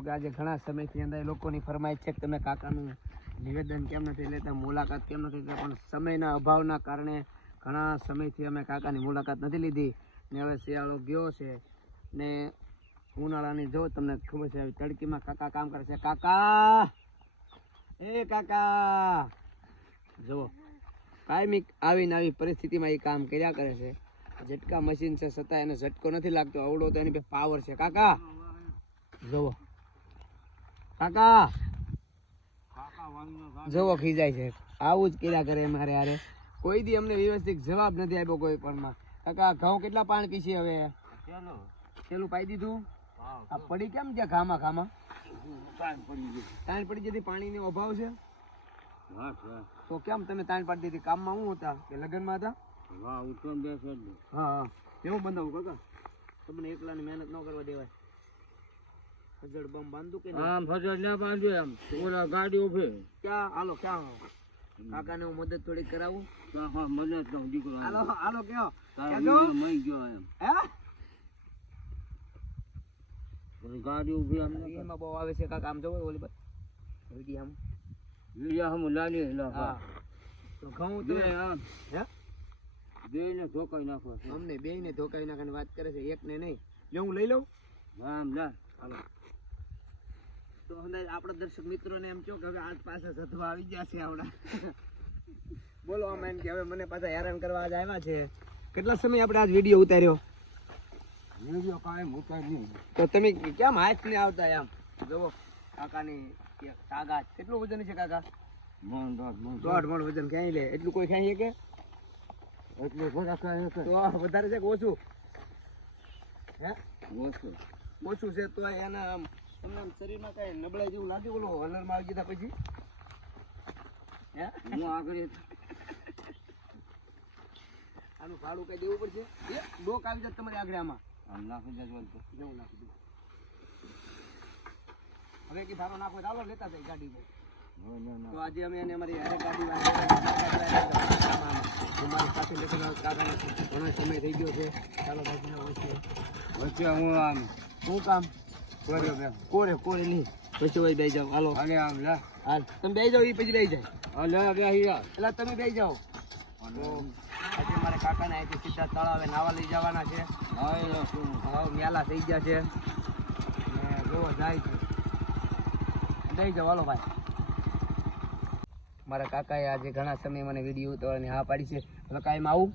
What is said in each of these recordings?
કે આજે ઘણા સમયથી અંદર લોકોની ફરમાઈશ છે કે તમે કાકાનું નિવેદન કેમ નથી લેતા, મુલાકાત કેમ નથી લેતા, પણ સમયના અભાવના કારણે ઘણા સમયથી અમે કાકાની મુલાકાત નથી લીધી. ને હવે શિયાળો ગયો છે ને ઉનાળાની જો તમને ખબર છે તડકીમાં કાકા કામ કરે છે. કાકા! એ કાકા! જુઓ કાયમી આવીને આવી પરિસ્થિતિમાં એ કામ કર્યા કરે છે. ઝટકા મશીન છે છતાં એને ઝટકો નથી લાગતો અવડો તો એની પાવર છે. કાકા! જુઓ કાકા. જવો ખીજાય છે. આવું જ કર્યા કરે મારે યારે કોઈ દી અમને વ્યવસ્થિત જવાબ નથી આપ્યો કોઈ પણ માં કાકા ઘઉં કેટલા પાણી પીશે હવે? પેલું પાઈ દીધું? આ પડી કેમ છે ઘામાં ઘામાં તાણ પડી જતી પાણીનો અભાવ છે? તો કેમ તમે તાણ પાડી દીધી? કામમાં હું હતા? કે લગ્નમાં હતા? હા હા કેવું બંધાવું કાકા? તમને એકલાની મહેનત ન કરવા દેવાય. ફજડ બમ બાંધું કે? આમ ફજર ના બાંધ્યો આમ. ઓલા ગાડી ઉભે ક્યાં? હાલો ક્યાં કાકાને હું મદદ થોડી કરાવું. હા હા જ કહું દીકરો. હાલો હાલો કયો. મઈ ગયો એમ. હે? ગાડી ઊભી આમ એમાં બહુ આવે છે કાકા આમ જોવો ઓલી બાજુ. ઓલી આમ વીડિયા હમ લાલી હેલા હા. તો ઘઉં આમ. હે? બે ને ધોકાઈ નાખો અમને બે ને ધોકાવી નાખવાની વાત કરે છે એક ને નહીં. જો હું લઈ લઉં. આમ લા. હાલો. તો અંદાજ આપણા દર્શક મિત્રોને એમ કહો કે હવે આઠ પાછા સથવા આવી ગયા છે આવડા. બોલો આમ એમ કે હવે મને પાછા હેરાન કરવા આજ આવ્યા છે. કેટલા સમય આપણે આજ વીડિયો ઉતાર્યો? વીડિયો કાંઈ ઉતાર નહીં. તો તમે કેમ હાથ ને આવતા એમ? જુઓ કાકાની એક કાગા કેટલું વજન છે કાકા? મન દોઢ મણ વજન ક્યાંય લે. એટલું કોઈ ખાઈ કે એટલું તો વધારે છે કે ઓછું? હે? ઓછું. ઓછું છે તો એના આમ તમને આમ શરીરમાં કઈ નબળાઈ જેવું લાગે ઓલો હલરમાં આવી ગયા પછી હે હું આગળ આનું ભાડું કઈ દેવું પડશે એ ડોક આવી જાય તમારી આગળ આમાં આમ નાખી દેજો તો જેવું નાખી દઉં હવે કે ભાડો નાખો ચાલો લેતા જાય ના તો આજે અમે એને અમારી હારે ગાડી સાથે બેઠેલા કાકાને ઘણો સમય થઈ ગયો છે ચાલો હોય છે વચ્ચે હું આમ શું કામ કોરે કોરે નહીં. પછી ઓય બે જાવ હાલો. અરે આમ લા હાલ. તમે બે જાઓ એ પછી બે જાય. અલે બે હીરા એટલે તમે બે તો આજે મારે કાકાને અહીંથી સીધા તળાવે નાવા લઈ જવાના છે. હા હવે મેલા થઈ ગયા છે. ને જોવો જાય છે. જાઓ હાલો ભાઈ. મારા કાકાએ આજે ઘણા સમય મને વીડિયો ઉતારવાની હા પાડી છે. હવે કાયમ આવું.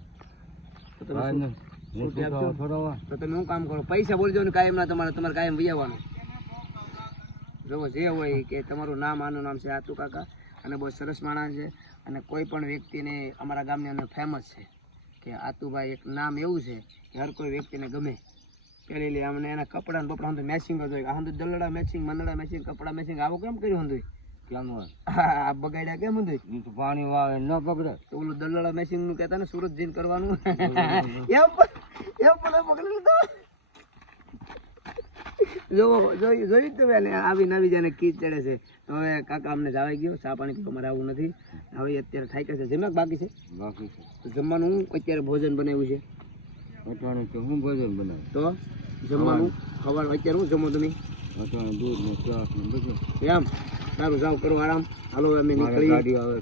તો તમે તો? તમે શું કામ કરો? પૈસા બોલજો ને કાયમ ના તમારે તમારે કાયમ વિયાવાનું જો જે હોય કે તમારું નામ આનું નામ છે આતુ કાકા. અને બહુ સરસ માણસ છે. અને કોઈ પણ વ્યક્તિને અમારા ગામની અંદર ફેમસ છે. કે આતુભાઈ એક નામ એવું છે કે હર કોઈ વ્યક્તિને ગમે. પેલી લે અમને એના કપડાં બપડા મેચિંગ જ હોય. આ દલડા મેચિંગ મંદડા મેચિંગ કપડા મેચિંગ આવું કેમ કર્યું હતું કેમ આ બગાડ્યા કેમ હતું પાણી વાવે ન બગડે. તો ઓલું દલડા મેચિંગનું કહેતા ને સુરત જઈને કરવાનું. એમ એમ પણ પકડી લીધો. જોવો જોઈ જોઈ તમે એટલે આવીને આવી જાય ને કીચ ચડે છે. હવે કાકા અમને જાવાઈ ગયો ચા પાણી પીવા મારે આવું નથી. હવે અત્યારે થાય છે. જમ્યા બાકી છે? બાકી છે. તો જમવાનું હું અત્યારે ભોજન બનાવ્યું છે. અટાણે તો હું ભોજન બનાવ? તો જમવાનું ખબર અત્યારે હું જમો તમે? અટાણે દૂધ ને બધું. એમ સારું જાવ કરો આરામ. હાલો અમે નીકળી ગાડી આવે.